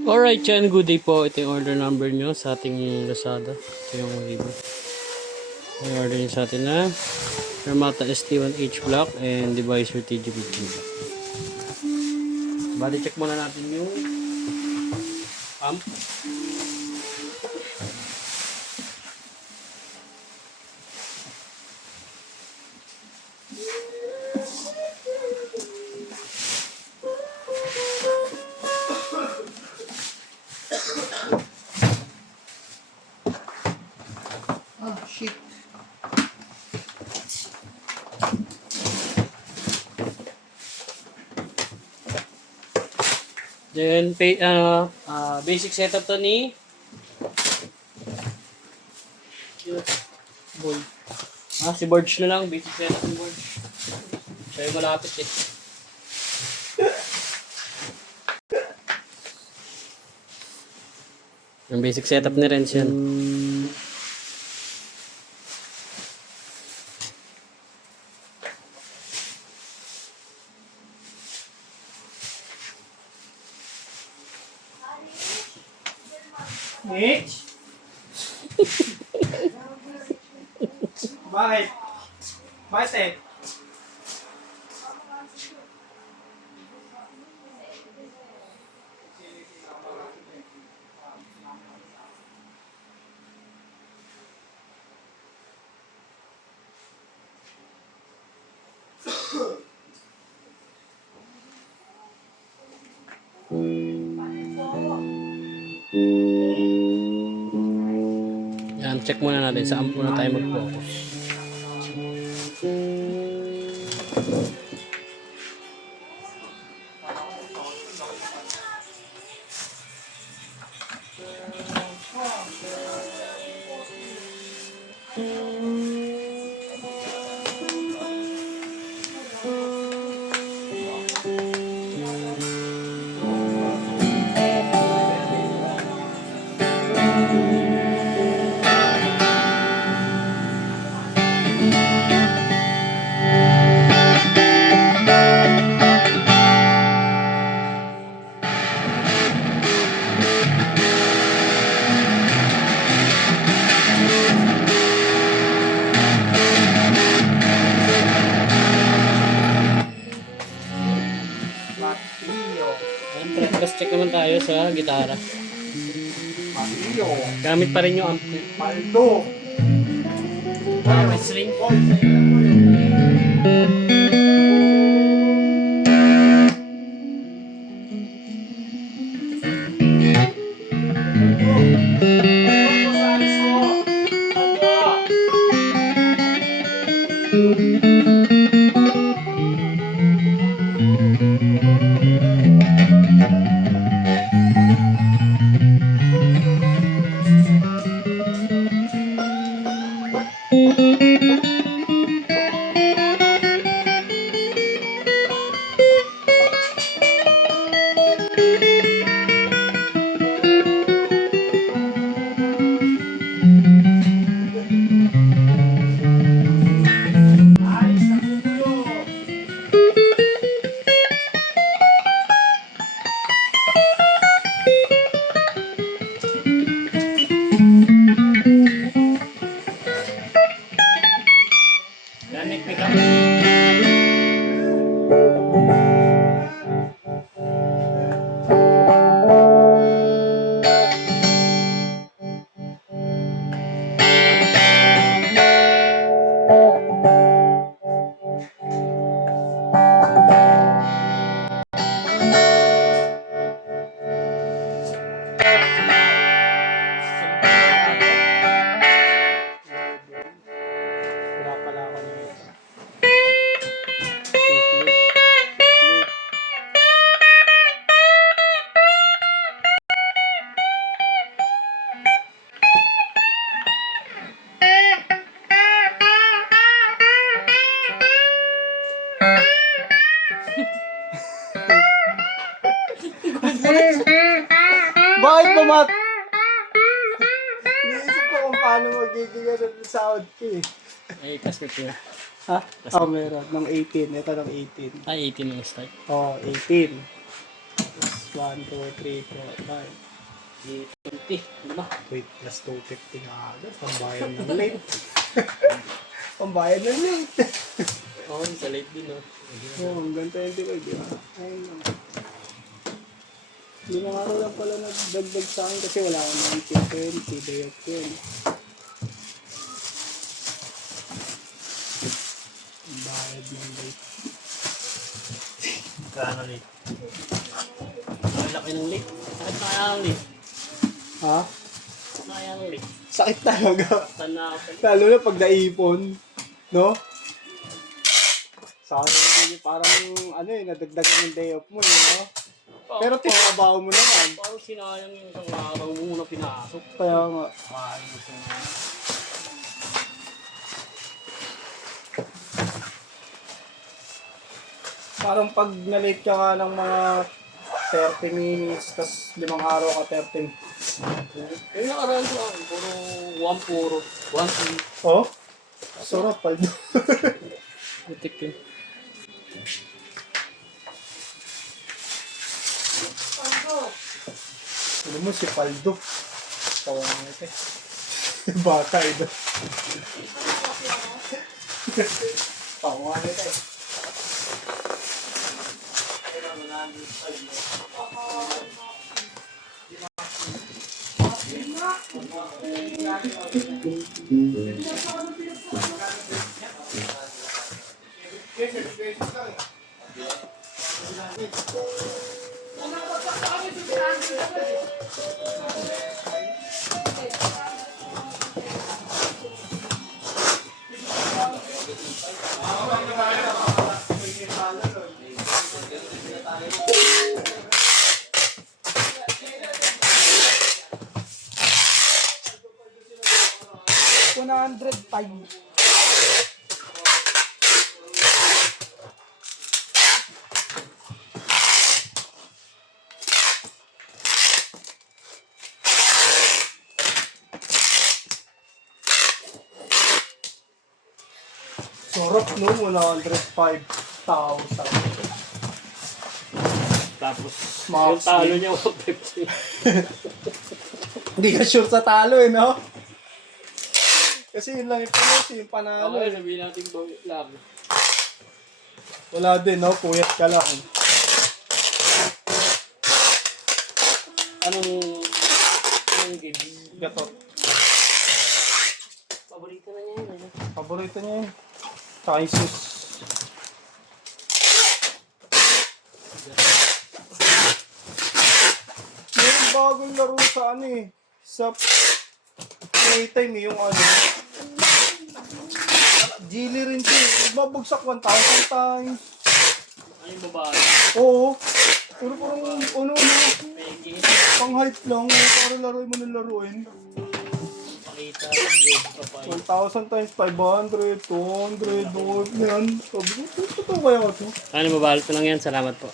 Alright, Chan, good day po. Ito yung order number nyo sa ating Lazada. Ito yung Weibo. Yung order nyo sa atin na Ramata ST1H block and divisor TGB2 block. Body check muna natin yung pump. Oh, shit. Then, basic setup to ni Boy. Si Borge na lang. Basic setup ni Borge. Siya yung malapit eh. Yung basic setup ni Renz yan. Mitch? Bakit? Bakit eh? Yan, check muna natin saan muna tayo mag-focus. Tapos check naman tayo sa gitara. Mario. Gamit pa rin yung amp. Paldo. String. Yan, pick up. Wala pala ako nito. Bakit pumat? Iniisip ko kung paano magiging sound ko eh. Ay, kasmet niya. Ha? Oh, meron. Ng 18. Ito ng 18. Ay, 18 yung start. Oh, 18. 1, 2, 3, 4, 5. 20. Ano ba? Wait, plus 250 nga agad. Pambayad ng late. Pambayad ng late. Oo, sa late din, no? Oo, hanggang 25, di ba? Ayun lang. Hindi na nga ako lang pala nagdagdag sa akin kasi wala akong 1920, day of 10. Bayad ng late. Kano late? Ang laki ng late. Sakit na kaya ng late. Ha? Sakit na kaya ng late. Sakit talaga. Tanda ako sa Lalo na pag naipon. No? Sa akin, parang ano nadagdagan yung day off mo, no? Pero pinabaho mo naman. Parang sinayang yung isang araw mo muna pinasok. Kaya nga. Ayos na. Parang pag na-late ka nga ng mga 30 minutes, tas 5 araw ka 30 minutes. Yung nakaraan ko lang, puro 1 Oh? Sarap, paldo. Butik yun. Ano mo si Paldo? Tawa nga ito eh. Bata ito. Tawa nga ito eh. $105. Sarap no, 105,000. Tapos, Max yung talo din. niya 150. Hindi ka sure sa talo eh, no? Kasi yun lang yung panalo. Okay, sabihin natin bawit lang. Wala din, no? Puyat ka lang. Anong game? Gatot. Paborito na niya yun. Paborito niya yun. Kaisus. May bagong laro sa ano eh. Sa playtime eh, yung ano. Gili rin siya eh. Babagsak 1,000 times. Ano yung babae? Oo. Pero parang ano na. Peggy. Pang hype lang. Para laruin mo ng laruin. Pakita. Good pa pa. 1,000 times 500, 200, 200. Yan. Sabi ko, totoo kaya ito? Ano, mabalot ko lang yan. Salamat po.